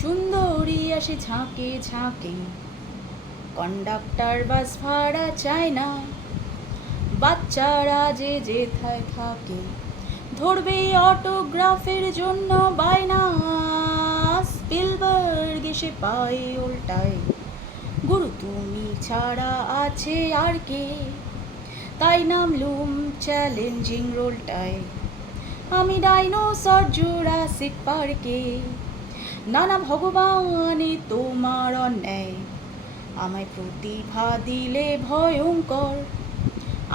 সুন্দরী আসে ঝাঁকে ঝাঁকে, কন্ডাক্টর বাস ভাড়া চায় না। বাচ্চারা যে যেথায় থাকে, ধরবে অটোগ্রাফের জন্য বায়না। স্পিলবার্গ এসে পায়ে উল্টায়, গুরু তুমি ছাড়া আছে আর কে? তাই নামলুম চ্যালেঞ্জিং রোলটায়, আমি ডাইনোসর জুরাসিক পার্কে। নানা ভগবানে তোমার অন্যায়, আমায় প্রতিভা দিলে ভয়ঙ্কর।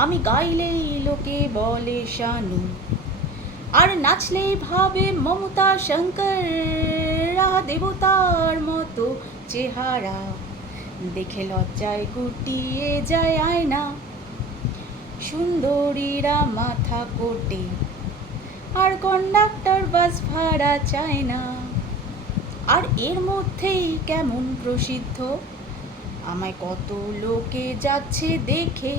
আমি গাইলেই লোকে বলে শানু, আর নাচলেই ভাবে মমতা শঙ্কর। দেবতার মতো চেহারা, দেখে লজ্জায় গুটিয়ে যায় আয়না। সুন্দরীরা মাথা কোটে, আর কন্ডাক্টর বাস ভাড়া চায় না। আর এর মধ্যেই কেমন প্রসিদ্ধ, আমায় কত লোকে যাচ্ছে দেখে।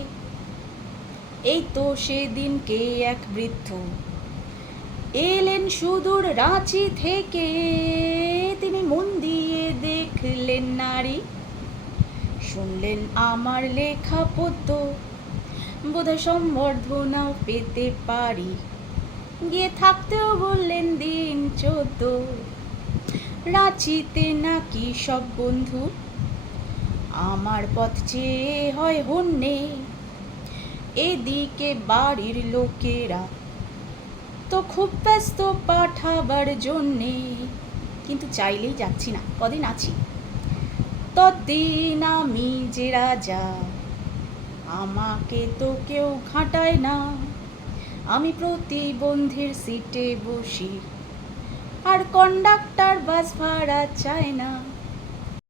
এই তো সেদিনকে এক বৃদ্ধ এলেন সুদূর রাঁচি থেকে। তিনি মন দিয়ে দেখলেন নারী, শুনলেন আমার লেখা পদ্য। বোধহয় সম্বর্ধনাও পেতে পারি, গিয়ে থাকতেও বললেন দিন 14। রাঁচিতে নাকি সব বন্ধু আমার পথ চেয়ে হয় হন্যে। এদিকে বাড়ির লোকেরা তো খুব ব্যস্ত পাঠাবার জন্যে, কিন্তু চাইলেই যাচ্ছি না, কদিন আছি। ততদিন আমি যে রাজা, আমাকে তো কেউ ঘাঁটায় না। আমি প্রতিবন্ধীর সিটে বসি, আর কন্ডাক্টর বাস ভাড়া চায় না।